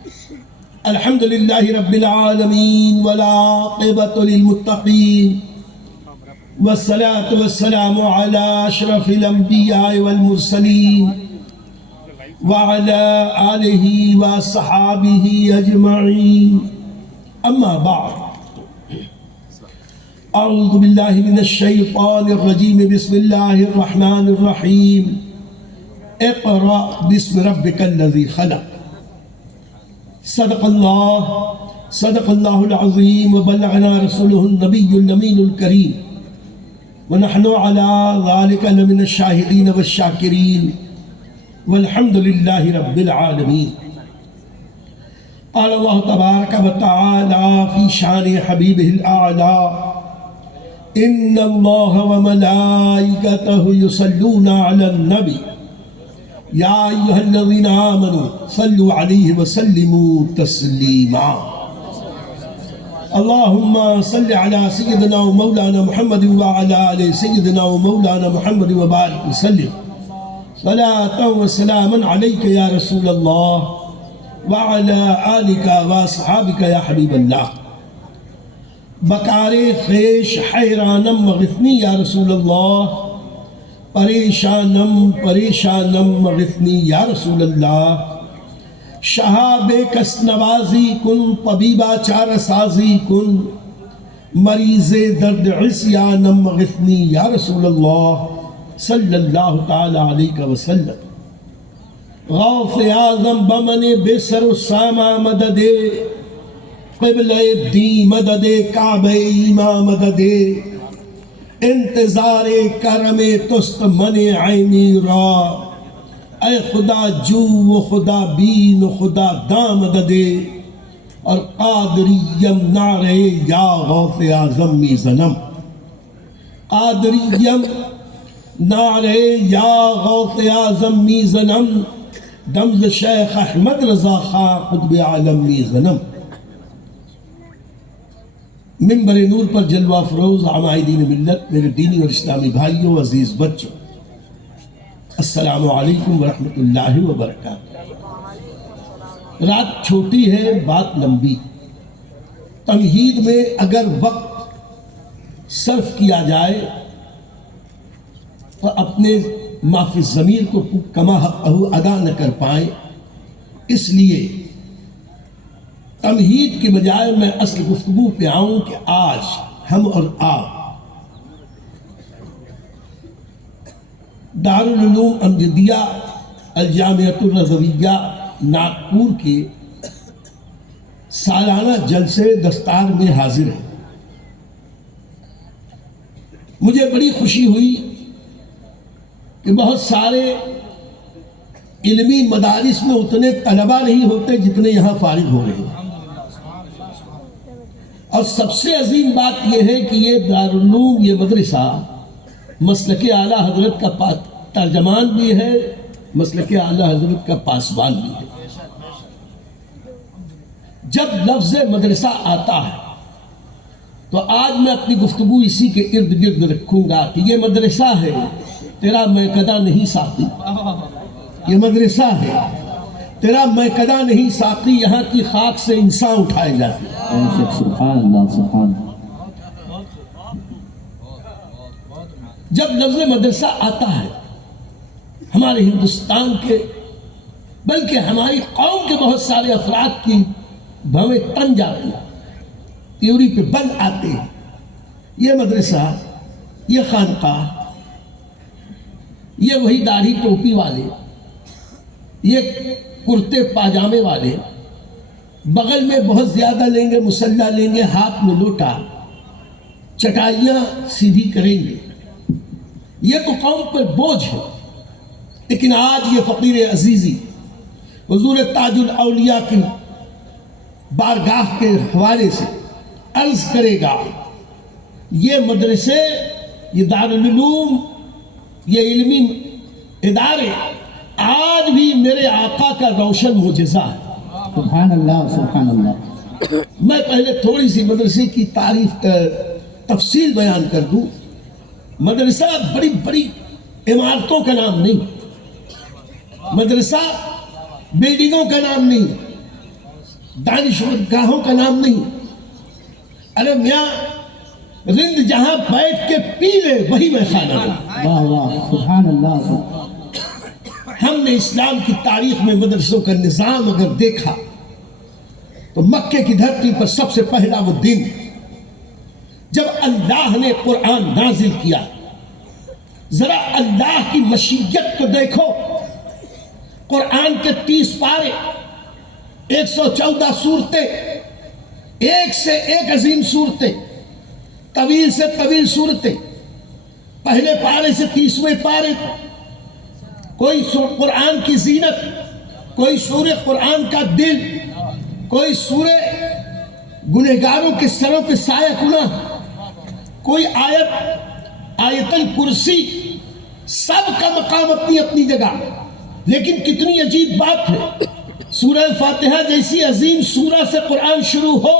الحمد للہ رب العالمین والعاقبۃ للمتقین والصلاة والسلام على اشرف الانبیاء والمرسلین وعلى آلہ وصحابہ اجمعین اما بعد اعوذ باللہ من الشیطان الرجیم بسم اللہ الرحمن الرحیم اقرأ باسم ربک الذی خلق صدق اللہ العظیم وبلغنا رسوله النبی الامین الکریم ونحن على ذلك لمن الشاہدین والشاکرین والحمد للہ رب العالمین. قال اللہ تبارک وتعالی فی شان حبیبہ الاعلی ان اللہ وملائکتہ یصلون علی النبی یا ایہا الذین آمنوا صلوا علیہ وسلموا تسلیما. اللہم صل علی سیدنا و مولانا محمد وعلی آل سیدنا و مولانا محمد وبارک وسلم صلاة و سلاما علیک یا رسول اللہ وعلی آلک واصحابک یا حبیب اللہ. بکار خیش حیرانم مغثنی یا رسول اللہ پریشانم مغثنی یا رسول اللہ. شہاب کس نوازی کن طبیبہ چار سازی کن مریض درد عصیانم مغثنی یا رسول اللہ صلی اللہ تعالی علیہ وسلم. غوث اعظم بمن بسر السامہ مدد قبلہ دی مدد کعبہ ایماں مدد انتظار کرم تست من عینی را. اے خدا جو و خدا بین و خدا دام مدد اور قادریم نعرے یا غوث اعظم می زنم. قادریم نعرے یا غوث اعظم می زنم دمز شیخ احمد رضا خان قطب عالم می زنم. منبر نور پر جلوہ افروز عمائدین ملت میرے دینی اور اسلامی بھائیوں عزیز بچوں السلام علیکم ورحمۃ اللہ وبرکاتہ. رات چھوٹی ہے بات لمبی. تمہید میں اگر وقت صرف کیا جائے تو اپنے ما فی الضمیر کو کما حقہ ادا نہ کر پائیں. اس لیے تمہید کے بجائے میں اصل گفتگو پہ آؤں کہ آج ہم اور آپ دارالعلوم امجدیہ الجامعۃ الرضویہ ناگپور کے سالانہ جلسے دستار میں حاضر ہیں. مجھے بڑی خوشی ہوئی کہ بہت سارے علمی مدارس میں اتنے طلبہ نہیں ہوتے جتنے یہاں فارغ ہو رہے ہیں. اور سب سے عظیم بات یہ ہے کہ یہ دارالعلوم یہ مدرسہ مسلک اعلیٰ حضرت کا ترجمان بھی ہے, مسلک اعلیٰ حضرت کا پاسبان بھی ہے. جب لفظ مدرسہ آتا ہے تو آج میں اپنی گفتگو اسی کے ارد گرد رکھوں گا کہ یہ مدرسہ ہے تیرا میکدہ نہیں ساقی. یہ مدرسہ ہے تیرا میکدہ نہیں ساقی. یہاں کی خاک سے انسان اٹھائے جاتے ہیں. سبحان اللہ سبحان. جب لفظ مدرسہ آتا ہے ہمارے ہندوستان کے بلکہ ہماری قوم کے بہت سارے افراد کی بھویں تن جاتی ہیں, تیوری پہ بند آتے ہیں. یہ مدرسہ, یہ خانقاہ, یہ وہی داڑھی ٹوپی والے, یہ کرتے پاجامے والے, بغل میں بہت زیادہ لیں گے مسلح لیں گے, ہاتھ میں لوٹا, چٹائیاں سیدھی کریں گے. یہ تو قوم پر بوجھ ہے. لیکن آج یہ فقیر عزیزی حضور تاج الاولیاء کی بارگاہ کے حوالے سے عرض کرے گا یہ مدرسے, یہ دارالعلوم, یہ علمی ادارے آج بھی میرے آقا کا روشن معجزہ ہے. سبحان اللہ سبحان اللہ. میں پہلے تھوڑی سی مدرسے کی تعریف تفصیل بیان کر دوں. مدرسہ بڑی بڑی عمارتوں کا نام نہیں, مدرسہ بلڈنگوں کا نام نہیں, دانشور گاہوں کا نام نہیں. ارے میاں رند جہاں بیٹھ کے پی لے وہی میں خانہ ہے. واہ واہ سبحان اللہ. ہم نے اسلام کی تاریخ میں مدرسوں کا نظام اگر دیکھا تو مکے کی دھرتی پر سب سے پہلا وہ دن جب اللہ نے قرآن نازل کیا. ذرا اللہ کی مشیت کو دیکھو. قرآن کے 30 پارے، 114 صورتیں، ایک سے ایک عظیم صورتیں، طویل سے طویل صورتیں. پہلے پارے سے 30ویں پارے کوئی قرآن کی زینت، کوئی سورہ قرآن کا دل، کوئی سورہ گنہگاروں کے سروں پہ سایہ کنا، کوئی آیت الکرسی. سب کا مقام اپنی اپنی جگہ. لیکن کتنی عجیب بات ہے، سورہ فاتحہ جیسی عظیم سورہ سے قرآن شروع ہو،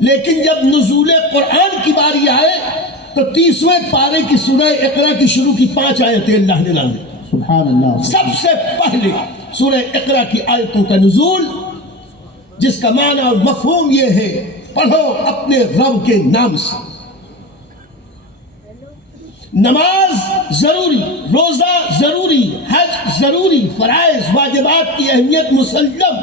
لیکن جب نزول قرآن کی باری آئے تو 30ویں پارے کی سورہ اقرا کی شروع کی 5 آیتیں اللہ نے نازل. سبحان اللہ. سب سے پہلے سورہ اقرا کی آیتوں کا نزول، جس کا معنی اور مفہوم یہ ہے پڑھو اپنے رب کے نام سے. نماز ضروری، روزہ ضروری، حج ضروری، فرائض واجبات کی اہمیت مسلم.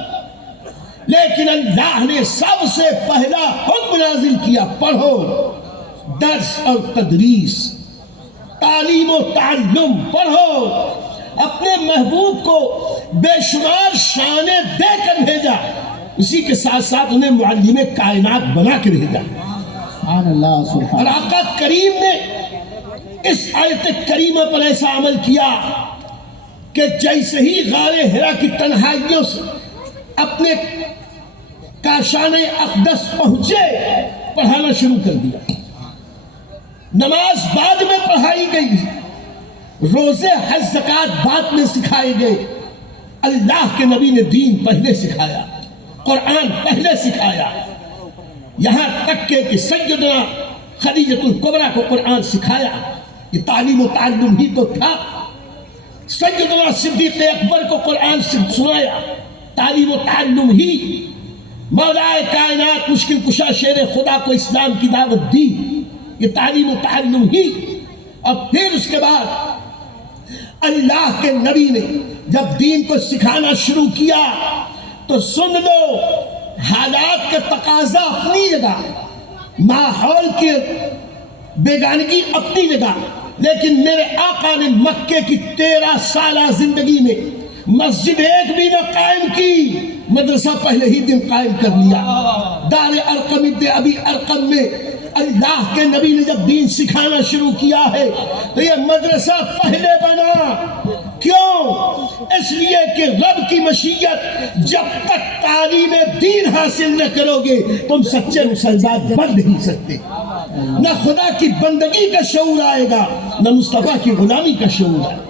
لیکن اللہ نے سب سے پہلا حکم نازل کیا پڑھو. درس اور تدریس، تعلیم و تعلم، پڑھو. اپنے محبوب کو بے شمار شانیں دے کر بھیجا، اسی کے ساتھ ساتھ انہیں معلم کائنات بنا کے بھیجا. سبحان اللہ. سبحان اور آقا کریم نے اس آیت کریمہ پر ایسا عمل کیا کہ جیسے ہی غار حرا کی تنہائیوں سے اپنے کاشان اقدس پہنچے پڑھانا شروع کر دیا. نماز بعد میں پڑھائی گئی، روزے حج زکوٰۃ بعد میں سکھائے گئے. اللہ کے نبی نے دین پہلے سکھایا، قرآن پہلے سکھایا. یہاں تک کہ سیدنا خدیجۃ الکبریٰ کو قرآن سکھایا. یہ تعلیم و تعلم ہی تو تھا. سیدنا صدیق اکبر کو قرآن سنایا، تعلیم و تعلم ہی. مولا کائنات مشکل کشا شیر خدا کو اسلام کی دعوت دی، یہ تعلیم و تعلم ہی. اور پھر اس کے بعد اللہ کے نبی نے جب دین کو سکھانا شروع کیا تو سن لو، حالات کے تقاضا اپنی جگہ، ماحول کی بیگانگی اپنی جگہ، لیکن میرے آقا نے مکے کی 13 سالہ زندگی میں مسجد ایک بھی نہ قائم کی، مدرسہ پہلے ہی دن قائم کر لیا. دار ارقم ابن ابی ارقم میں اللہ کے نبی نے جب دین سکھانا شروع کیا ہے تو یہ مدرسہ پہلے بنا. کیوں؟ اس لیے کہ رب کی مشیت، جب تک تعلیم دین حاصل نہ کرو گے تم سچے مسلمان بن نہیں سکتے. نہ خدا کی بندگی کا شعور آئے گا، نہ مصطفیٰ کی غلامی کا شعور آئے گا.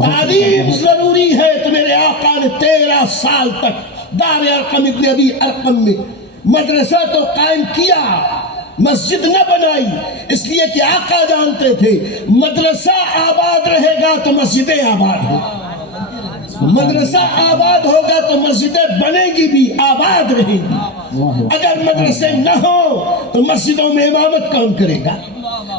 تعلیم ضروری ہے. تو میرے آقا نے 13 سال تک دار ارقم ابن ابی ارقم میں مدرسہ تو قائم کیا، مسجد نہ بنائی. اس لیے کہ آقا جانتے تھے مدرسہ آباد رہے گا تو مسجدیں آباد ہوں. مدرسہ آباد ہوگا تو مسجدیں بنے گی بھی، آباد رہیں گی. اگر مدرسے نہ ہوں تو مسجدوں میں امامت کون کرے گا؟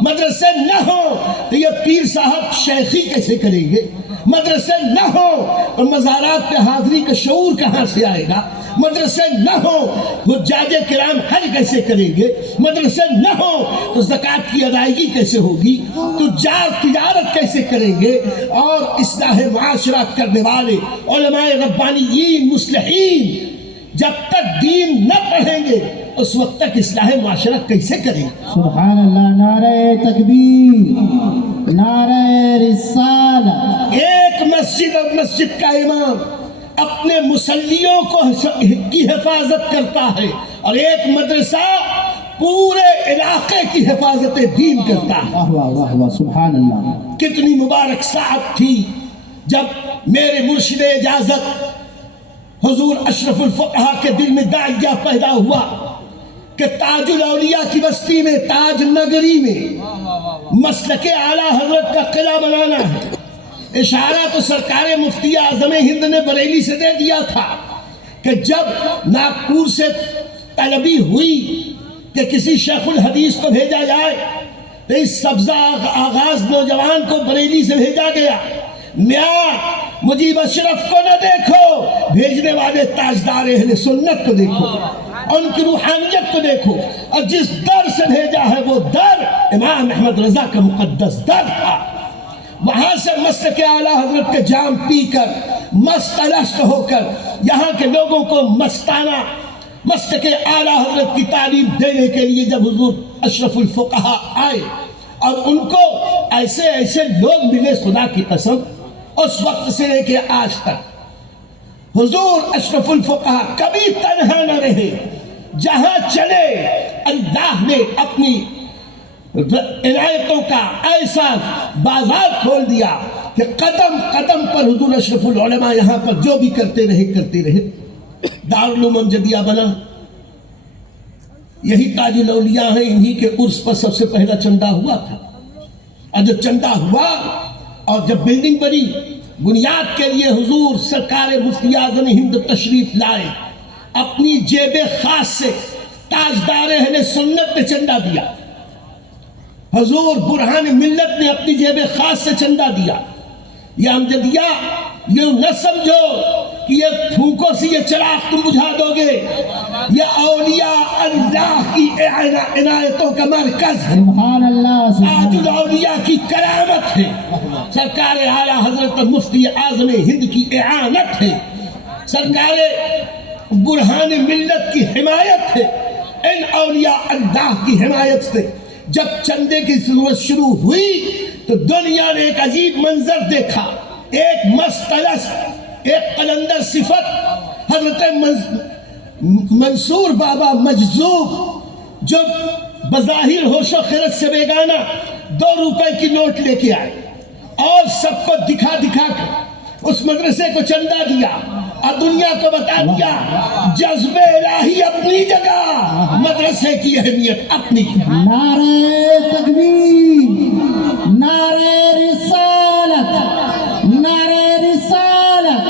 مدرسے نہ ہوں تو یہ پیر صاحب شیخی کیسے کریں گے؟ مدرسے نہ ہوں تو مزارات پہ حاضری کا شعور کہاں سے آئے گا؟ مدرسے نہ ہوں حجاج کرام حج کیسے کریں گے؟ مدرسے نہ ہوں تو زکوٰۃ کی ادائیگی کیسے ہوگی؟ تجار تجارت کیسے کریں گے؟ اور اصلاح معاشرہ کرنے والے علماء ربانیین مصلحین جب تک دین نہ پڑھیں گے اس وقت تک اصلاح معاشرہ کیسے کریں؟ سبحان اللہ. نعرہ تکبیر، نعرہ رسالت. ایک مسجد اور مسجد کا امام اپنے مصلیوں کی حفاظت کرتا ہے اور ایک مدرسہ پورے علاقے کی حفاظت دین کرتا ہے. واہ واہ واہ واہ سبحان اللہ. کتنی مبارک ساعت تھی جب میرے مرشد اجازت حضور اشرف الفقہا کے دل میں داعیہ پیدا ہوا کہ تاج الاولیاء کی بستی میں، تاج نگری میں مسلک اعلیٰ حضرت کا قلعہ بنانا ہے. اشارہ تو سرکار مفتی اعظم ہند نے بریلی سے دے دیا تھا کہ جب ناگپور سے طلبی ہوئی کہ کسی شیخ الحدیث کو بھیجا جائے تو اس سبزہ آغاز نوجوان کو بریلی سے بھیجا گیا. میاں مجیب اشرف کو نہ دیکھو، بھیجنے والے تاجدار اہل سنت کو دیکھو، ان کی روحانیت کو دیکھو. اور جس در سے بھیجا ہے وہ در امام احمد رضا کا مقدس در تھا. وہاں سے مسلک اعلیٰ حضرت کے جام پی کر مست الست ہو کر یہاں کے لوگوں کو مستانہ مسلک اعلیٰ حضرت کی تعلیم دینے کے لیے جب حضور اشرف الفقہا آئے اور ان کو ایسے ایسے لوگ ملے، خدا کی قسم اس وقت سے لے کے آج تک حضور اشرف الفقہا کبھی تنہا نہ رہے. جہاں چلے اللہ نے اپنی عنایتوں کا ایسا بازار کھول دیا کہ قدم قدم پر حضور اشرف العلماء یہاں پر جو بھی کرتے رہے. دارالعلوم امجدیہ بنا. یہی تاج الاولیاء ہیں، انہی کے عرس پر سب سے پہلا چندہ ہوا تھا. اور جب چندہ ہوا اور جب بلڈنگ بنی، بنیاد کے لیے حضور سرکار مفتی اعظم ہند تشریف لائے، اپنی جیب خاص سے تاجدار اہل سنت نے چندہ دیا. حضور برہان ملت نے اپنی جیب خاص سے چندہ دیا. یہ امجدیہ یہ نہ سمجھو کہ یہ پھونکوں سے یہ چراغ تم بجھا دو گے. یہ اولیاء اللہ کی عنایتوں کا مرکز ہے. سبحان اللہ تاج الاولیاء کی کرامت ہے. سرکار اعلیٰ حضرت مفتی اعظم ہند کی اعانت ہے. سرکار برہان ملت کی حمایت ہے. ان اولیاء اللہ کی حمایت سے جب چندے کی ضرورت شروع ہوئی تو دنیا نے ایک عجیب منظر دیکھا. ایک مستلس، ایک قلندر صفت حضرت منصور بابا مجذوب، جو بظاہر ہوش و خرد سے بیگانہ 2 روپے کی نوٹ لے کے آئے اور سب کو دکھا دکھا کر اس مدرسے کو چندہ دیا اور دنیا کو بتا دیا جذب الہی اپنی جگہ، مدرسے کی اہمیت اپنی جگہ. نعرہ تکبیر، نعرہ رسالت، نعرہ رسالت،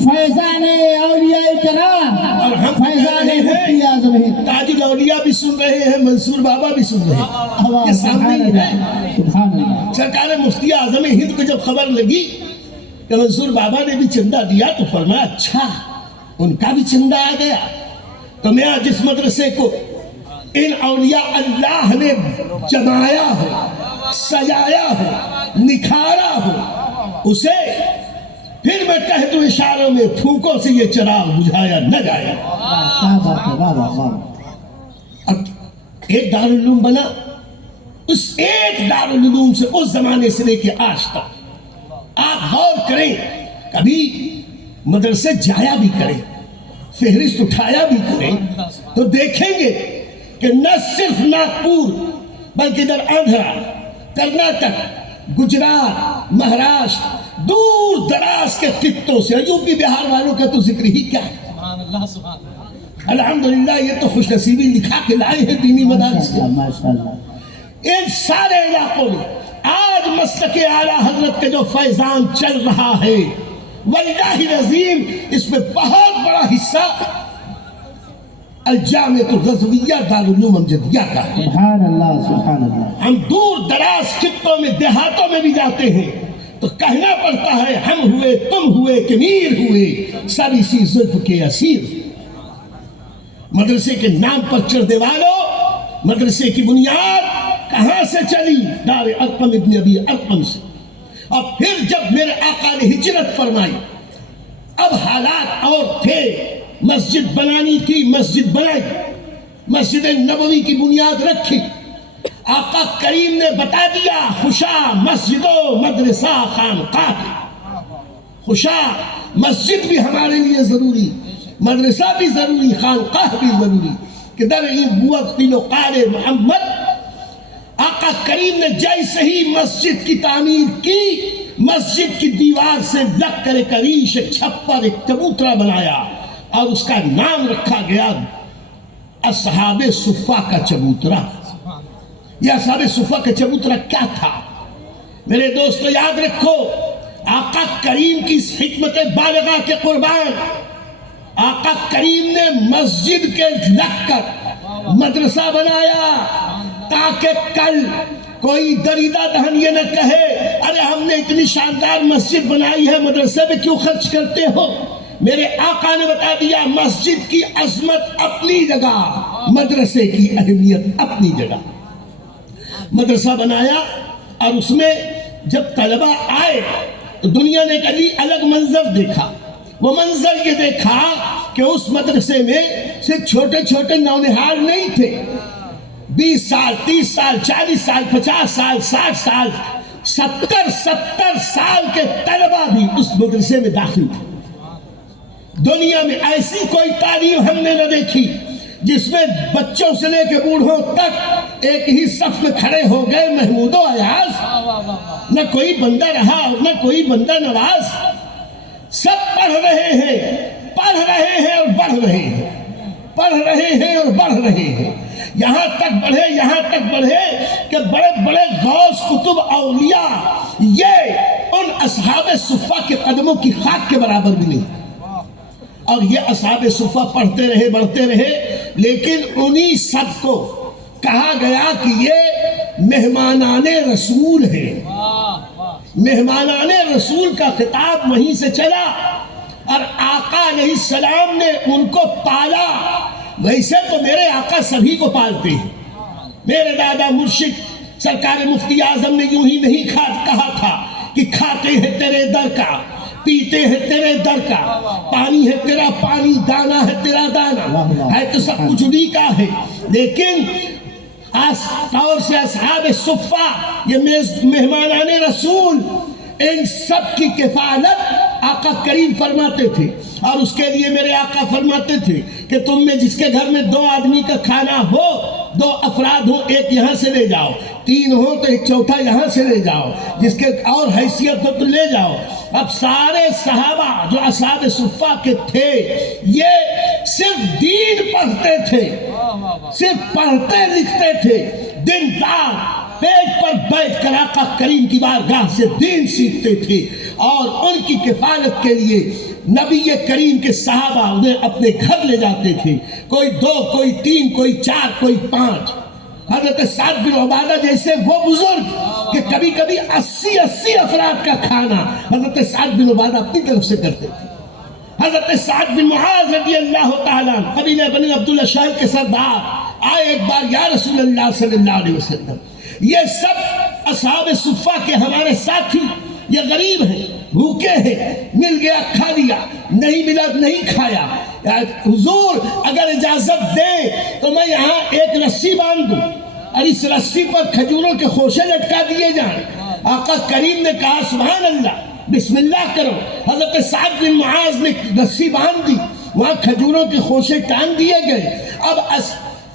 فیضان اولیاء کرام اور ہم فیضان مفتی اعظم ہند. تاج الاولیاء بھی سن رہے ہیں، منصور بابا بھی سن رہے ہیں. یہ سامنے ہی ہے. سبحان اللہ. سرکار مفتی اعظم ہند کو جب خبر لگی کہ منصور بابا نے بھی چندہ دیا تو فرمایا اچھا ان کا بھی چندہ آ گیا. تو میں جس مدرسے کو ان اولیاء اللہ نے جمایا ہو، سجایا ہو، نکھارا ہو، اسے پھر میں کہہ دوں اشاروں میں پھونکوں سے یہ چراغ بجھایا نہ جائے. کیا بات ہے، واہ واہ واہ. اب ایک دارالعلوم بنا. اس ایک دارالعلوم سے اس زمانے سے لے کے آج تک آپ غور کریں، کبھی مدرسے جایا بھی کریں، فہرست اٹھایا بھی کریں تو دیکھیں گے کہ نہ صرف ناگپور بلکہ ادھر آندھرا، کرناٹک، گجرات، مہاراشٹر، دور دراز کے خطوں سے، یو پی بہار والوں کا تو ذکر ہی کیا ہے. الحمدللہ یہ تو خوش نصیبی لکھا کے لائے ہیں دینی مدارس سے. ماشاءاللہ. ان سارے علاقوں میں آج مسلک اعلیٰ حضرت کے جو فیضان چل رہا ہے، واللہ العظیم اس میں بہت بڑا حصہ الجامعۃ الغزویہ دارالعلوم امجدیہ کا ہے. سبحان اللہ، سبحان اللہ. ہم دور دراز خطوں میں، دیہاتوں میں بھی جاتے ہیں تو کہنا پڑتا ہے ہم ہوئے، تم ہوئے کہ میر ہوئے، سب اسی زلف کے اسیر. مدرسے کے نام پر چڑھنے والوں، مدرسے کی بنیاد کہاں سے چلی؟ دار ارقم ابن ابی ارقم سے. اور پھر جب میرے آقا نے ہجرت فرمائی، اب حالات اور تھے. مسجد بنانی تھی، مسجد بنائی، مسجد نبوی کی بنیاد رکھی. آقا کریم نے بتا دیا خوشا مسجد و مدرسہ خانقاہ. خوشا مسجد بھی ہمارے لیے ضروری، مدرسہ بھی ضروری، خانقاہ بھی ضروری. کہ در این بود و قال محمد، آقا کریم نے جیسے ہی مسجد کی تعمیر کی، مسجد کی دیوار سے لگ کر ایک ریش، ایک چھپر، ایک چبوترا بنایا اور اس کا نام رکھا گیا اصحاب صفہ کا چبوترا. یہ اصحاب صفہ کا چبوترا کیا تھا؟ میرے دوستو یاد رکھو، آقا کریم کی اس حکمت بالغہ کے قربان آقا کریم نے مسجد کے لگ کر مدرسہ بنایا تاکہ کل کوئی دریدہ دہن یہ نہ کہے ارے ہم نے اتنی شاندار مسجد بنائی ہے مدرسے میں کیوں خرچ کرتے ہو. میرے آقا نے بتا دیا مسجد کی عظمت اپنی جگہ، مدرسے کی اہمیت اپنی جگہ. مدرسہ بنایا اور اس میں جب طلبہ آئے تو دنیا نے کبھی الگ منظر دیکھا. وہ منظر یہ دیکھا کہ اس مدرسے میں صرف چھوٹے چھوٹے نونہال نہیں تھے، 20 سال 30 سال 40 سال 50 سال 60 سال 70 سال کے طلبہ بھی اس مدرسے میں داخل تھے. دنیا میں ایسی کوئی تعلیم ہم نے نہ دیکھی جس میں بچوں سے لے کے بوڑھوں تک ایک ہی صف میں کھڑے ہو گئے محمود و ایاز. نہ کوئی بندہ رہا اور نہ کوئی بندہ نواز. سب پڑھ رہے ہیں اور بڑھ رہے ہیں، پڑھ رہے ہیں اور بڑھ رہے ہیں. یہاں تک بڑھے کہ بڑے بڑے غوث قطب اولیاء یہ ان اصحاب صفہ کے قدموں کی خاک کے برابر بھی نہیں. اور یہ اصحاب صفہ پڑھتے رہے بڑھتے رہے، لیکن انہی سب کو کہا گیا کہ یہ مہمانان رسول ہیں. مہمانان رسول کا خطاب وہیں سے چلا اور آقا علیہ السلام نے ان کو پالا. ویسے تو میرے آقا سبھی کو پالتے ہیں. میرے دادا مرشد سرکار مفتی اعظم نے یوں ہی نہیں کہا تھا کہ کھاتے ہیں تیرے در کا، پیتے ہیں تیرے در کا، پانی ہے تیرا پانی، دانا ہے تیرا دانا، ہے تو سب کچھ انہی کا ہے. لیکن طور سے اصحاب صفہ یہ مہمانان رسول ان سب کی کفالت آقا کریم فرماتے تھے. اور اس کے لیے میرے آقا فرماتے تھے کہ تم میں جس کے گھر میں 2 آدمی کا کھانا ہو، 2 افراد ہو، ایک یہاں سے لے جاؤ، 3 ہو تو ایک چوتھا یہاں سے لے جاؤ، جس کے اور حیثیت ہو تو لے جاؤ. اب سارے صحابہ جو اصحاب صفہ کے تھے یہ صرف دین پڑھتے تھے، صرف پڑھتے لکھتے تھے، دن رات پیٹ پر بیٹھ کر آقا کریم کی بارگاہ سے دین سیکھتے تھے. اور ان کی کفالت کے لیے نبی کریم کے صحابہ انہیں اپنے گھر لے جاتے تھے. کوئی 2 کوئی 3 کوئی 4 کوئی 5. حضرت سعد بن عبادہ جیسے وہ بزرگ کہ کبھی کبھی 80 افراد کا کھانا حضرت سعد بن عبادہ اپنی طرف سے کرتے تھے. حضرت سعد بن معاذ رضی اللہ تعالیٰ قبیلہ بنی عبداللہ کے سردار آئے ایک بار، یا رسول اللہ صلی اللہ علیہ وسلم یہ سب اصحاب صفہ کے ہمارے ساتھی یہ غریب ہیں، بھوکے ہیں، مل گیا کھا لیا، نہیں ملا نہیں کھایا. حضور اگر اجازت دیں تو میں یہاں ایک رسی باندھ دوں اور اس رسی پر کھجوروں کے خوشے لٹکا دیے جائیں. آقا کریم نے کہا سبحان اللہ، بسم اللہ کرو. حضرت سعد بن معاذ نے رسی باندھ دی، وہاں کھجوروں کے خوشے ٹان دیے گئے. اب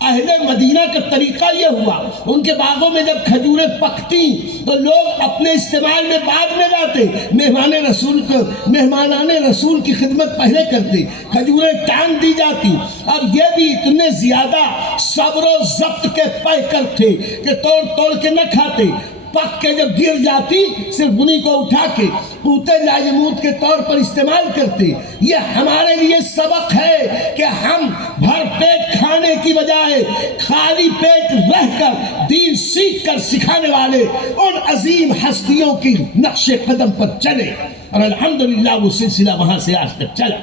اہل مدینہ کا طریقہ یہ ہوا، ان کے باغوں میں جب کھجوریں پکتی تو لوگ اپنے استعمال میں بعد میں لاتے، مہمانان رسول کی خدمت پہلے کرتے، کھجوریں ٹان دی جاتی. اور یہ بھی اتنے زیادہ صبر و ضبط کے پیکر تھے کہ توڑ کے نہ کھاتے، پک کے جب گر جاتی صرف انہی کو اٹھا کے قوت لاجمود کے طور پر استعمال کرتے. یہ ہمارے لیے سبق ہے کہ ہم بھر پیٹ کھانے کی بجائے خالی پیٹ رہ کر دین سیکھ کر سکھانے والے ان عظیم ہستیوں کی نقش قدم پر چلے. اور الحمدللہ وہ سلسلہ وہاں سے آج تک چلا.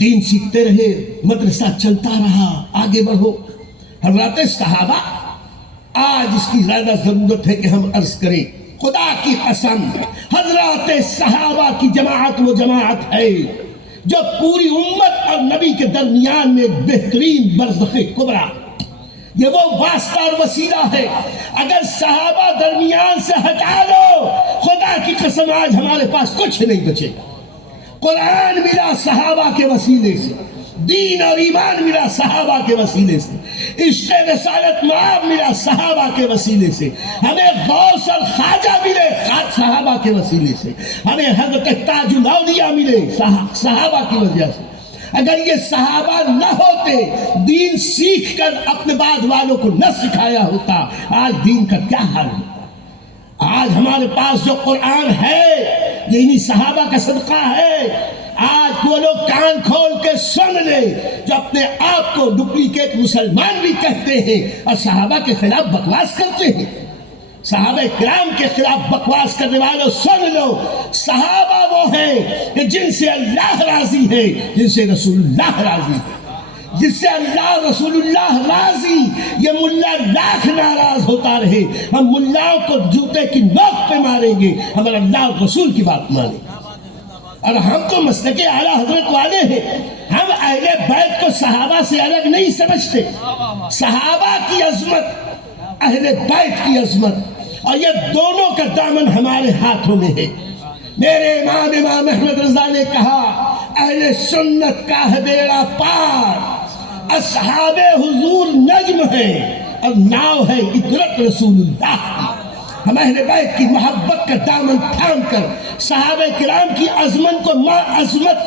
دین سیکھتے رہے، مدرسہ چلتا رہا، آگے بڑھو. حضرات صحابہ آج اس کی زیادہ ضرورت ہے کہ ہم عرض کریں، خدا کی قسم حضرات صحابہ کی جماعت وہ جماعت ہے جو پوری امت اور نبی کے درمیان میں ایک بہترین برزخ کبریٰ، یہ وہ واسطہ اور وسیلہ ہے. اگر صحابہ درمیان سے ہٹا لو، خدا کی قسم آج ہمارے پاس کچھ نہیں بچے گا. قرآن ملا صحابہ کے وسیلے سے، دین اور ایمان ملا صحابہ کے وسیلے سے، عشق رسالت معاب ملا صحابہ کے وسیلے سے، ہمیں غوث اور خواجہ ملے صحابہ کے وسیلے سے، ہمیں حضرت تاج الاولیاء ملے صحابہ کی وجہ سے. اگر یہ صحابہ نہ ہوتے، دین سیکھ کر اپنے بعد والوں کو نہ سکھایا ہوتا، آج دین کا کیا حال ہوتا. آج ہمارے پاس جو قرآن ہے یہ انہی صحابہ کا صدقہ ہے. آج وہ لوگ کان کھول کے سن لیں جو اپنے آپ کو ڈپلیکیٹ مسلمان بھی کہتے ہیں اور صحابہ کے خلاف بکواس کرتے ہیں. صحابہ کرام کے خلاف بکواس کرنے والوں سن لو، صحابہ وہ ہیں کہ جن سے اللہ راضی ہے، جن سے رسول اللہ راضی ہے. جس سے اللہ رسول اللہ راضی، یہ ملا لاکھ ناراض ہوتا رہے، ہم ملاؤں کو جوتے کی نوک پہ ماریں گے، ہمارا اللہ اور رسول کی بات مانیں گے. اور ہم تو مسلک اعلیٰ حضرت والے ہیں، ہم اہل بیت کو صحابہ سے الگ نہیں سمجھتے. صحابہ کی عظمت، اہل بیت کی عظمت، اور یہ دونوں کا دامن ہمارے ہاتھوں میں ہے. میرے امام احمد رضا نے کہا اہل سنت کا ہے بیڑا پار، اصحاب حضور نجم ہیں اور ناؤ ہے عطرت رسول اللہ کی. ہم اہل بیت کی محبت کا دامن تھام کر صحابہ کرام کی عظمت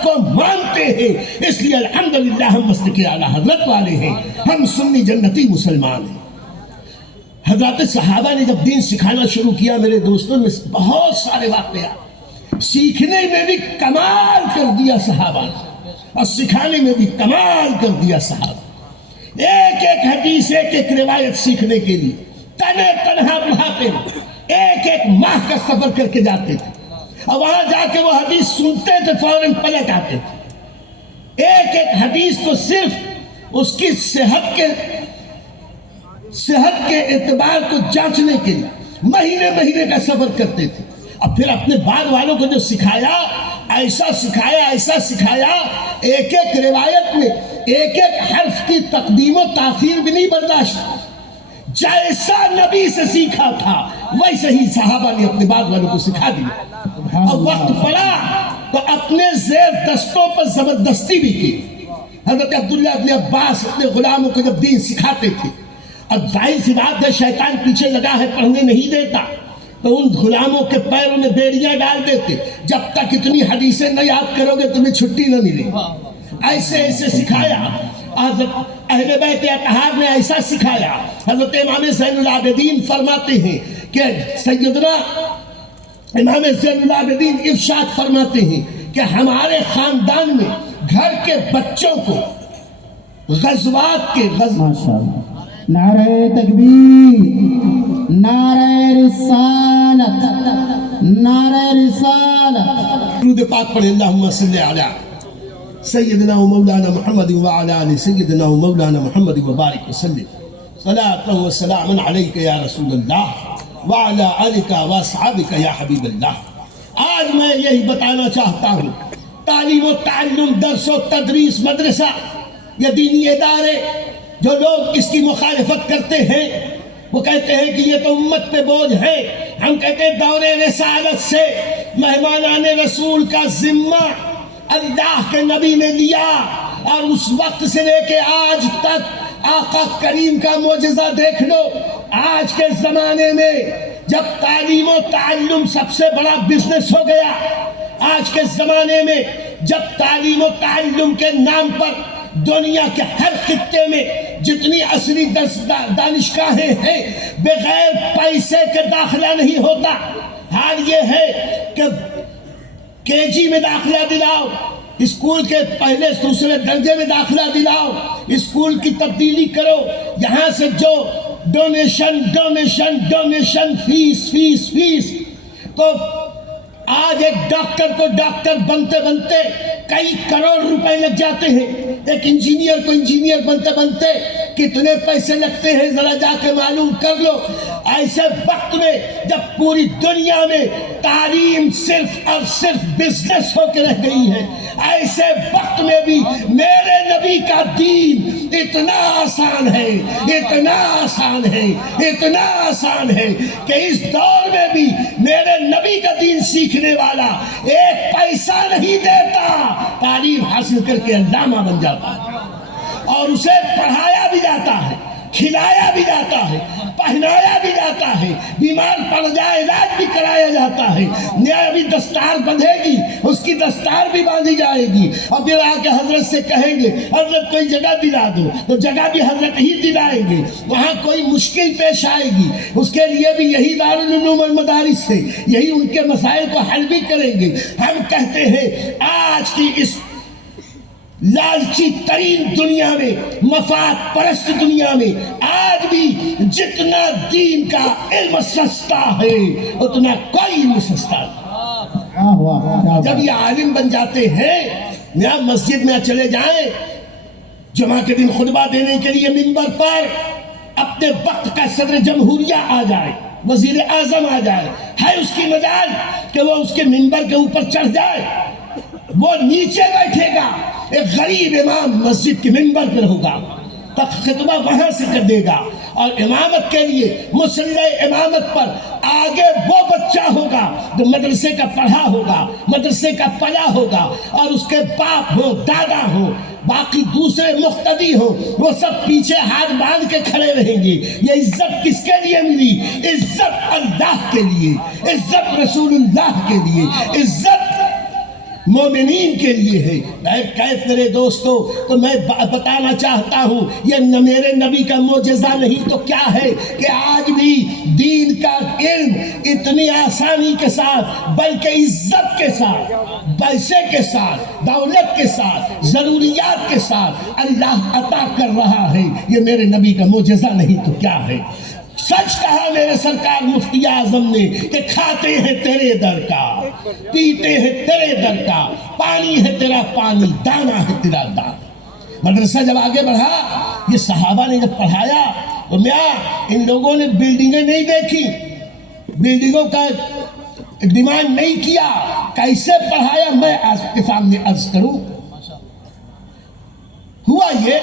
کو مانتے ہیں. اس لیے الحمدللہ ہم مسلک اعلیٰ حضرت والے ہیں، ہم سنی جنتی مسلمان ہیں. حضرات صحابہ نے جب دین سکھانا شروع کیا، میرے دوستوں میں بہت سارے واقعات، سیکھنے میں بھی کمال کر دیا صحابہ نے اور سکھانے میں بھی کمال کر دیا صحابہ. ایک ایک حدیث، ایک ایک روایت سیکھنے کے لیے تنہا بڑھاتے ہیں، ایک ایک ماہ کا سفر کر کے جاتے تھے اور وہاں جا کے وہ حدیث سنتے تھے، فوراً پلٹ آتے تھے. ایک ایک حدیث کو صرف اس کی صحت کے اعتبار کو جانچنے کے لیے مہینے کا سفر کرتے تھے. اور پھر اپنے بعد والوں کو جو سکھایا، ایسا سکھایا، ایک ایک روایت میں ایک ایک حرف کی تقدیم و تاخیر بھی نہیں برداشت. جیسا نبی سے سیکھا تھا ویسے ہی صحابہ نے اپنے بعد والوں کو سکھا دیا. اور وقت پڑا تو اپنے زیر دستوں پر زبردستی بھی کی. حضرت عبداللہ ابن عباس اپنے غلاموں کو جب دین سکھاتے تھے، اب ظاہر سی بات ہے شیطان پیچھے لگا ہے، پڑھنے نہیں دیتا، تو ان غلاموں کے پیروں میں بیڑیاں ڈال دیتے، جب تک اتنی حدیثیں نہ یاد کرو گے تمہیں چھٹی نہ ملے. ایسے سکھایا. حضرت اہل بیت اطہار نے ایسا سکھایا. حضرت امام زین العابدین فرماتے ہیں کہ سیدنا امام زین العابدین ارشاد فرماتے ہیں کہ ہمارے خاندان میں گھر کے بچوں کو غزوات کے ماشاءاللہ. نعرہ تکبیر، نعرہ رسالت، نعرہ رسالت. درود پاک پڑھیں. اللہم صلی علی سیدنا و مولانا محمد وعلی آل سیدنا و مولانا محمد وبارک وسلم. صلاۃ و سلام علیک یا رسول اللہ وعلی آلک و اصحابک یا حبیب اللہ. آج میں یہی بتانا چاہتا ہوں، تعلیم و تعلم، درس و تدریس، مدرسہ، یہ دینی ادارے، جو لوگ اس کی مخالفت کرتے ہیں وہ کہتے ہیں کہ یہ تو امت پہ بوجھ ہے. ہم کہتے ہیں دور رسالت سے مہمانان رسول کا ذمہ اللہ کے نبی نے لیا، اور اس وقت سے لے کے آج تک آقا کریم کا معجزہ دیکھ لو. آج کے زمانے میں جب تعلیم و تعلم سب سے بڑا بزنس ہو گیا، آج کے زمانے میں جب تعلیم و تعلم کے نام پر دنیا کے ہر خطے میں جتنی عصری دانشگاہیں ہیں بغیر پیسے کے داخلہ نہیں ہوتا. حال یہ ہے کہ KG میں داخلہ دلاؤ، اسکول کے پہلے دوسرے درجے میں داخلہ دلاؤ، اسکول کی تبدیلی کرو، یہاں سے جو ڈونیشن، فیس. تو آج ایک ڈاکٹر کو ڈاکٹر بنتے کئی کروڑ روپے لگ جاتے ہیں. ایک انجینئر کو انجینئر بنتے کتنے پیسے لگتے ہیں ذرا جا کے معلوم کر لو. ایسے وقت میں جب پوری دنیا میں تعلیم صرف اور صرف بزنس ہو کے رہ گئی ہے، ایسے وقت میں بھی میرے نبی کا دین اتنا آسان ہے کہ اس دور میں بھی میرے نبی کا دین سیکھنے والا ایک پیسہ نہیں دیتا، تعلیم حاصل کر کے علامہ بن جاتا ہے اور اسے پڑھایا بھی جاتا ہے، کھلایا بھی جاتا ہے، پہنایا بھی جاتا ہے، بیمار پڑ جائے علاج بھی کرایا جاتا ہے، نیا بھی دستار بندھے گی اس کی دستار بھی باندھی جائے گی، اور پھر آ کے حضرت سے کہیں گے حضرت کوئی جگہ دلا دو، تو جگہ بھی حضرت ہی دلائیں گے۔ وہاں کوئی مشکل پیش آئے گی اس کے لیے بھی یہی دارالعلوم والمدارس سے یہی ان کے مسائل کو حل بھی کریں گے۔ ہم کہتے ہیں آج کی اس لالچی ترین دنیا میں، مفاد پرست دنیا میں، آج بھی جتنا دین کا علم سستا ہے اتنا کوئی علم سستا نہیں۔ جب یہ عالم بن جاتے ہیں، یہاں مسجد میں چلے جائیں، جمعہ کے دن خطبہ دینے کے لیے منبر پر اپنے وقت کا صدر جمہوریہ آ جائے، وزیر اعظم آ جائے، ہے اس کی مجال کہ وہ اس کے منبر کے اوپر چڑھ جائے، وہ نیچے بیٹھے گا، ایک غریب امام مسجد کے منبر پر ہوگا، تک خطبہ وہاں سے کر دے گا، اور امامت کے لیے مصلی امامت پر آگے وہ بچہ ہوگا جو مدرسے کا پڑھا ہوگا، مدرسے کا پلا ہوگا، اور اس کے باپ ہو، دادا ہو، باقی دوسرے مقتدی ہو، وہ سب پیچھے ہاتھ باندھ کے کھڑے رہیں گے۔ یہ عزت کس کے لیے ملی؟ عزت اللہ کے لیے، عزت رسول اللہ کے لیے، عزت مومنین کے لیے ہے۔ کیف میرے دوستو، تو میں بتانا چاہتا ہوں یہ میرے نبی کا معجزہ نہیں تو کیا ہے کہ آج بھی دین کا علم اتنی آسانی کے ساتھ بلکہ عزت کے ساتھ، پیسے کے ساتھ، دولت کے ساتھ، ضروریات کے ساتھ اللہ عطا کر رہا ہے۔ یہ میرے نبی کا معجزہ نہیں تو کیا ہے۔ سچ کہا میرے سرکار مفتی اعظم نے کہ کھاتے ہیں تیرے در کا، پیتے ہیں تیرے در کا، پانی ہے تیرا پانی، دانا ہے تیرا دانا۔ مدرسہ جب آگے بڑھا، یہ صحابہ نے جب پڑھایا تو میاں ان لوگوں نے بلڈنگیں نہیں دیکھی، بلڈنگوں کا ڈیمانڈ نہیں کیا، کیسے پڑھایا میں آپ کے سامنے عرض کروں۔ ہوا یہ،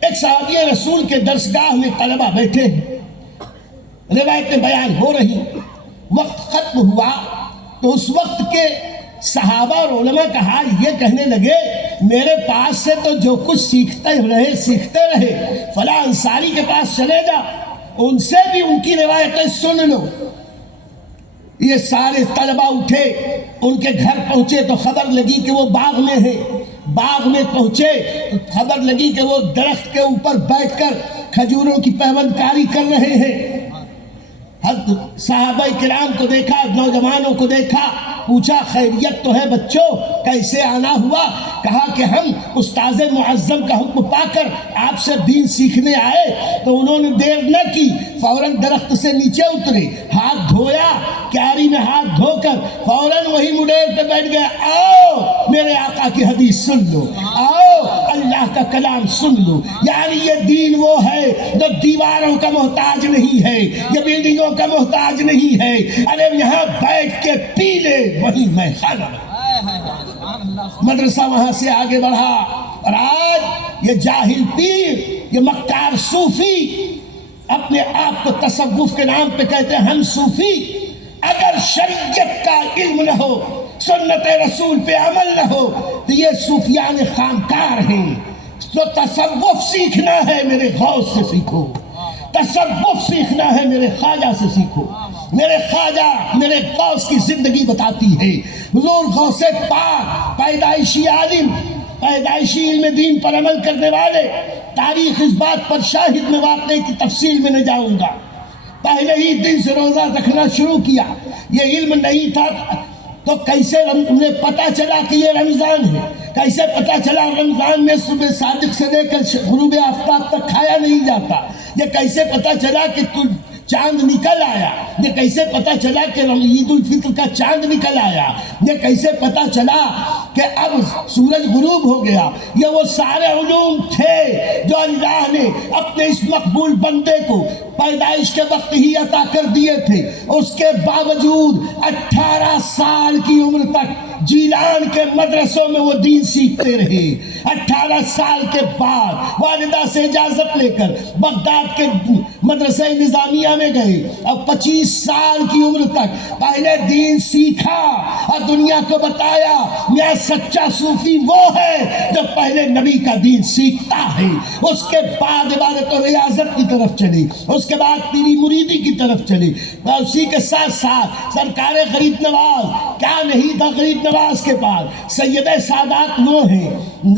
ایک صحابی رسول کے درسگاہ میں طلبہ بیٹھے ہیں، روایتیں بیان ہو رہی، وقت ختم ہوا تو اس وقت کے صحابہ اور علماء کا حال یہ کہنے لگے میرے پاس سے تو جو کچھ سیکھتے رہے فلاں انصاری کے پاس چلے جا، ان سے بھی ان کی روایتیں سن لو۔ یہ سارے طلبہ اٹھے، ان کے گھر پہنچے تو خبر لگی کہ وہ باغ میں ہے، باغ میں پہنچے تو خبر لگی کہ وہ درخت کے اوپر بیٹھ کر کھجوروں کی پیوند کاری کر رہے ہیں۔ صحابہ کرام کو دیکھا، نوجوانوں کو دیکھا، پوچھا خیریت تو ہے بچوں، کیسے آنا ہوا؟ کہا کہ ہم استاذ معظم کا حکم پا کر آپ سے دین سیکھنے آئے۔ تو انہوں نے دیر نہ کی، فوراً درخت سے نیچے اترے، ہاتھ دھویا، کیاری میں ہاتھ دھو کر فوراً وہی مڈیر پہ بیٹھ گئے۔ آؤ میرے آقا کی حدیث سن لو، آؤ اللہ کا کلام سن لو۔ یعنی یہ دین وہ ہے جو دیواروں کا محتاج نہیں ہے، یہ بلڈنگوں کا محتاج نہیں ہے، ارے یہاں بیٹھ کے پی لے وہی میں خانہ۔ مدرسہ وہاں سے آگے بڑھا، اور آج یہ جاہل پیر، یہ مکار صوفی اپنے آپ کو تصوف کے نام پہ کہتے ہیں ہم صوفی۔ اگر شریعت کا علم نہ ہو، سنت رسول پہ عمل نہ ہو تو یہ صوفیان خامکار ہیں۔ تو تصوف سیکھنا ہے میرے غوث سے سیکھو، تصوف سیکھنا ہے میرے خواجہ سے سیکھو۔ میرے خواجہ، میرے غوث کی زندگی بتاتی ہے۔ حضور غوث پاک پیدائشی عالم، پیدائشی علم دین پر عمل کرنے والے، تاریخ اس بات پر شاہد، میں واقعے کی تفصیل میں نہ جاؤں گا۔ پہلے ہی دن سے روزہ رکھنا شروع کیا، یہ علم نہیں تھا تو کیسے انہیں پتا چلا کہ یہ رمضان ہے؟ کیسے پتا چلا رمضان میں صبح صادق سے لے کر غروب آفتاب تک کھایا نہیں جاتا؟ یہ کیسے پتا چلا کہ چاند نکل آیا؟ یہ کیسے پتا چلا کہ عید الفطر کا چاند نکل آیا؟ یہ کیسے پتا چلا کہ اب سورج غروب ہو گیا؟ یہ وہ سارے علوم تھے جو اللہ نے اپنے اس مقبول بندے کو پیدائش کے وقت ہی عطا کر دیے تھے۔ اس کے باوجود 18 سال کی عمر تک جیلان کے مدرسوں میں وہ دین سیکھتے رہے۔ 18 سال کے بعد والدہ سے اجازت لے کر بغداد کے مدرسہ نظامیہ میں گئے اور 25 سال کی عمر تک پہلے دین سیکھا اور دنیا کو بتایا میاں سچا صوفی وہ ہے جو پہلے نبی کا دین سیکھتا ہے، اس کے بعد عبادت و ریاضت کی طرف چلے، اس کے بعد پیری مریدی کی طرف چلے، اور اسی کے ساتھ ساتھ سرکار غریب نواز کیا نہیں تھا غریب نواز کے پاس، سید سادات وہ ہیں،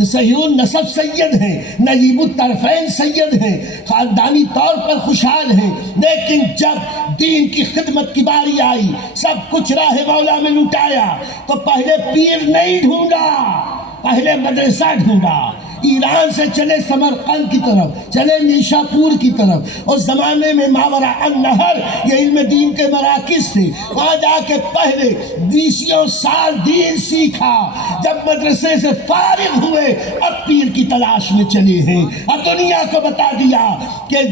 صحیح نسب سید ہیں، نجیب الطرفین سید ہیں، خاندانی طور پر خوشحال ہیں، لیکن جب دین کی خدمت کی باری آئی سب کچھ راہ مولا میں لٹایا تو پہلے پیر نہیں ڈھونڈا، پہلے مدرسہ ڈھونڈا۔ ایران سے چلے سمرقند کی طرف، چلے نیشا پور کی طرف، اس زمانے میں ماورا النہر یہ علم دین کے مراکز تھے، وہاں جا کے پہلے 20 سال دین سیکھا، جب مدرسے سے فارغ ہوئے اب پیر کی تلاش میں چلے ہیں اور دنیا کو بتا دیا کہ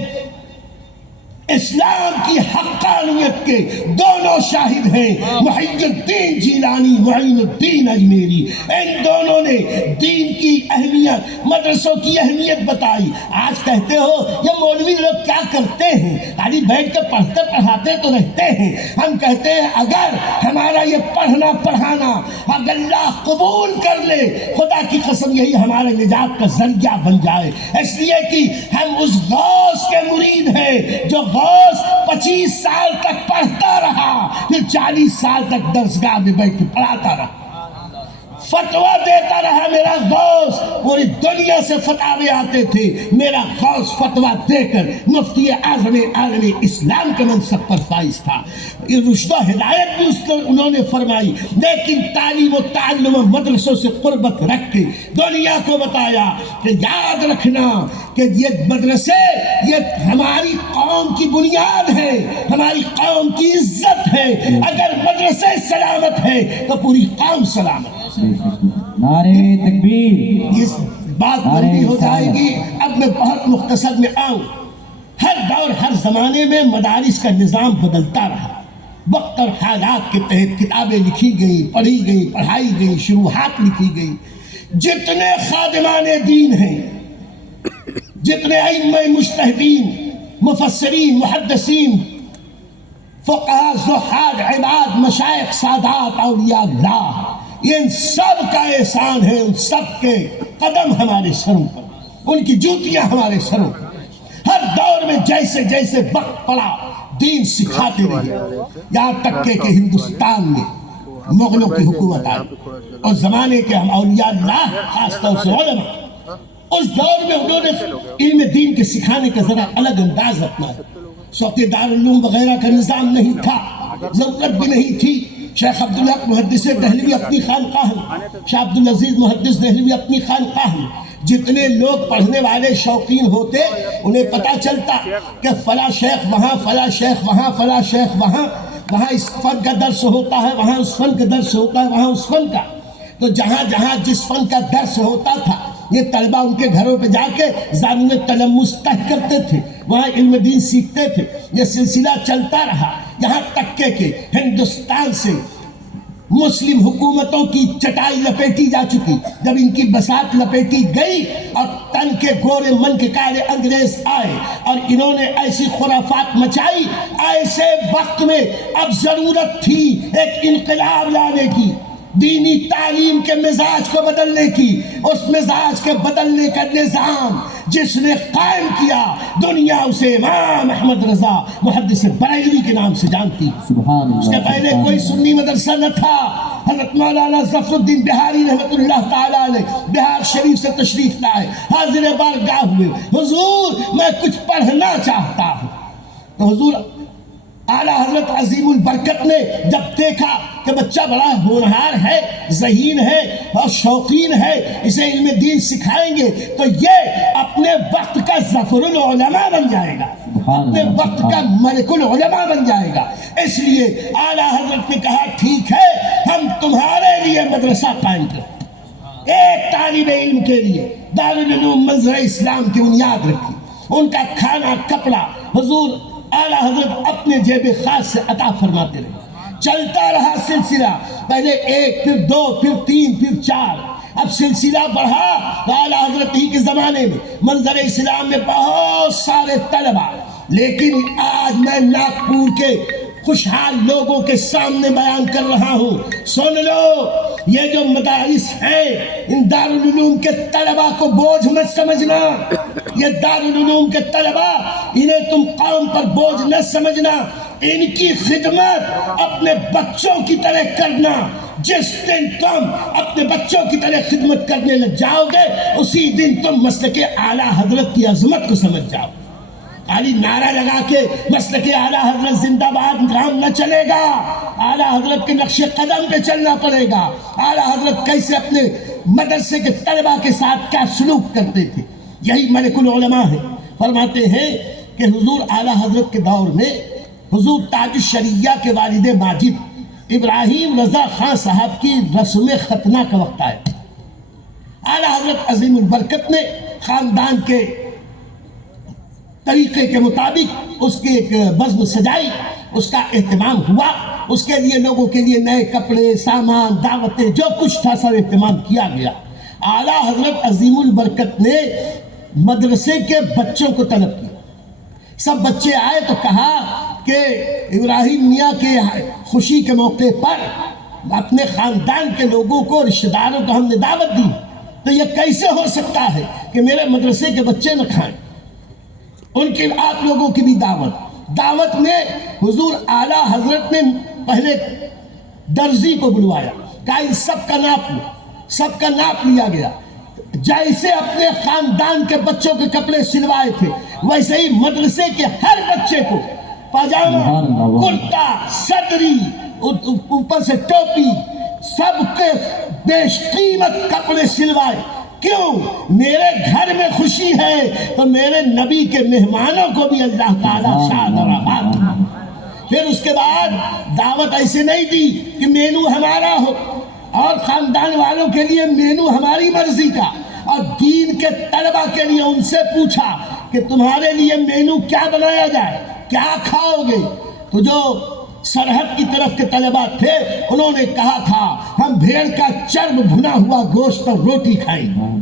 اسلام کی حقانیت کے دونوں شاہد ہیں، محی الدین جیلانی، معین الدین اجمیری، ان دونوں نے دین کی اہمیت، مدرسوں کی اہمیت بتائی۔ آج کہتے ہو یہ مولوی لوگ کیا کرتے ہیں، خالی بیٹھ کے پڑھتے پڑھاتے تو رہتے ہیں۔ ہم کہتے ہیں اگر ہمارا یہ پڑھنا پڑھانا اگر اللہ قبول کر لے، خدا کی قسم یہی ہمارے نجات کا ذریعہ بن جائے، اس لیے کہ ہم اس غوث کے مرید ہیں جو غوث 25 سال تک پڑھتا رہا، پھر 40 سال تک درسگاہ میں بیٹھ کے پڑھاتا رہا، فتویٰ دیتا رہا۔ میرا غوث پوری دنیا سے فتوے آتے تھے، میرا غوث فتویٰ دے کر مفتی اعظم عالم اسلام کے منصب پر فائز تھا۔ یہ رشد و ہدایت بھی اس کو انہوں نے فرمائی، لیکن تعلیم و تعلم و مدرسوں سے قربت رکھ کے دنیا کو بتایا کہ یاد رکھنا کہ یہ مدرسے یہ ہماری قوم کی بنیاد ہے، ہماری قوم کی عزت ہے، اگر مدرسے سلامت ہے تو پوری قوم سلامت ہے۔ نعرہ تکبیر، اس بات لمبی ہو جائے گی، اب میں بہت مختصر میں آؤں۔ ہر دور ہر زمانے میں مدارس کا نظام بدلتا رہا، وقت اور حالات کے تحت کتابیں لکھی گئی، پڑھی گئی، پڑھائی گئی، شروحات لکھی گئی۔ جتنے خادمان دین ہیں، جتنے ائمہ مجتہدین، مفسرین، محدثین، فقہاء، زہاد، عباد، مشائخ، سادات، اولیاء اللہ، ان سب کا احسان ہے، ان سب کے قدم ہمارے سروں پر، ان کی جوتیاں ہمارے سروں پر۔ ہر دور میں جیسے جیسے وقت پڑا دین سکھاتے رہے، یہاں تک کہ ہندوستان میں مغلوں کی حکومت آئی اور زمانے کے ہم اولیاء اللہ خاص طور سے علماء اس دور میں انہوں نے علم دین کے سکھانے کا ذرا الگ انداز اپنایا۔ سوقت دارالعلوم وغیرہ کا نظام نہیں تھا، ضرورت بھی نہیں تھی۔ شیخ عبدالحق محدث دہلوی اپنی خانقاہ میں، شیخ عبدالعزیز محدث دہلوی اپنی خانقاہ میں، جتنے لوگ پڑھنے والے شوقین ہوتے انہیں پتہ چلتا کہ فلاں شیخ وہاں، فلاں شیخ وہاں، فلاں شیخ وہاں، وہاں اس فن کا درس ہوتا ہے، وہاں اس فن کا درس ہوتا ہے، وہاں اس فن کا۔ تو جہاں جہاں جس فن کا درس ہوتا تھا یہ طلبہ ان کے گھروں پہ جا کے زانون تلمس طے کرتے تھے، وہاں علم دین سیکھتے تھے۔ یہ سلسلہ چلتا رہا یہاں تک کہ ہندوستان سے مسلم حکومتوں کی چٹائی لپیٹی جا چکی۔ جب ان کی بساط لپیٹی گئی اور تن کے گورے من کے کالے انگریز آئے اور انہوں نے ایسی خرافات مچائی، ایسے وقت میں اب ضرورت تھی ایک انقلاب لانے کی، دینی تعلیم کے مزاج کو بدلنے کی۔ اس مزاج کے بدلنے کا نظام جس نے قائم کیا دنیا اسے امام احمد رضا محدث بریلوی کے نام سے جانتی۔ سبحان اللہ۔ اس کے پہلے کوئی سنی مدرسہ نہ تھا۔ حضرت مولانا ظفر الدین بہاری رحمۃ اللہ تعالیٰ علیہ بہار شریف سے تشریف لائے، حاضر بارگاہ ہوئے، حضور میں کچھ پڑھنا چاہتا ہوں۔ تو حضور اعلیٰ حضرت عظیم البرکت نے جب دیکھا کہ بچہ بڑا ہونہار ہے، ذہین ہے اور شوقین ہے، اسے علم دین سکھائیں گے تو یہ اپنے وقت کا ظفر العلماء بن جائے گا، اپنے وقت کا ملک العلماء بن جائے گا۔ اس لیے اعلیٰ حضرت نے کہا ٹھیک ہے ہم تمہارے لیے مدرسہ قائم کریں، ایک طالب علم کے لیے دارالعلوم منظر اسلام کی بنیاد رکھی، ان کا کھانا کپڑا حضور اعلیٰ حضرت اپنے جیب خاص سے عطا فرماتے رہے۔ چلتا رہا سلسلہ، پہلے ایک، پھر دو، پھر تین، پھر چار، اب سلسلہ بڑھا۔ اعلیٰ حضرت ہی کے زمانے میں منظر اسلام میں بہت سارے طلبہ لیکن آج میں ناگپور کے خوشحال لوگوں کے سامنے بیان کر رہا ہوں، سن لو، یہ جو مدارس ہیں ان دارالعلوم کے طلباء کو بوجھ مت سمجھنا، یہ دارالعلوم کے طلباء انہیں تم قوم پر بوجھ نہ سمجھنا، ان کی خدمت اپنے بچوں کی طرح کرنا۔ جس دن تم اپنے بچوں کی طرح خدمت کرنے لگ جاؤ گے اسی دن تم مسلک اعلیٰ حضرت کی عظمت کو سمجھ جاؤ۔ خالی نعرہ لگا کے مسلک اعلیٰ حضرت زندہ باد کام نہ چلے گا، اعلیٰ حضرت کے نقش قدم پہ چلنا پڑے گا۔ اعلیٰ حضرت کیسے اپنے مدرسے کے طلباء کے ساتھ کیا سلوک کرتے تھے، یہی ملک العلماء ہے۔ فرماتے ہیں کہ حضور اعلیٰ حضرت کے دور میں حضور تاج الشریعہ کے والد ماجد ابراہیم رضا خان صاحب کی رسم ختنہ کا وقت آیا۔ اعلیٰ حضرت عظیم البرکت نے خاندان کے طریقے کے مطابق اس کی ایک بزم سجائی، اس کا اہتمام ہوا، اس کے لیے لوگوں کے لیے نئے کپڑے، سامان، دعوتیں، جو کچھ تھا سب اہتمام کیا گیا۔ اعلیٰ حضرت عظیم البرکت نے مدرسے کے بچوں کو طلب کیا، سب بچے آئے تو کہا کہ ابراہیم میاں کے خوشی کے موقع پر اپنے خاندان کے لوگوں کو، رشتہ داروں کو ہم نے دعوت دی، تو یہ کیسے ہو سکتا ہے کہ میرے مدرسے کے بچے نہ کھائیں؟ ان کی آپ لوگوں کی بھی دعوت میں حضور اعلیٰ حضرت نے پہلے درزی کو بلوایا، کہا ان سب کا ناپ لو، سب کا ناپ لیا گیا۔ جیسے اپنے خاندان کے بچوں کے کپڑے سلوائے تھے ویسے ہی مدرسے کے ہر بچے کو پاجامہ، کرتا، صدری، اوپر سے ٹوپی، سب کے بیش قیمت کپڑے سلوائے۔ کیوں؟ میرے گھر میں خوشی ہے تو میرے نبی کے مہمانوں کو بھی اللہ تعالیٰ شاد اور آباد۔ پھر اس کے بعد دعوت ایسے نہیں دی کہ مینو ہمارا ہو اور خاندان والوں کے لیے مینو ہماری مرضی کا، اور دین کے طلباء کے لیے ان سے پوچھا کہ تمہارے لیے مینو کیا بنایا جائے، کیا کھاؤ گے؟ تو جو سرحد کی طرف کے طلباء تھے انہوں نے کہا تھا ہم بھیڑ کا چرب بھنا ہوا گوشت اور روٹی کھائیں گے۔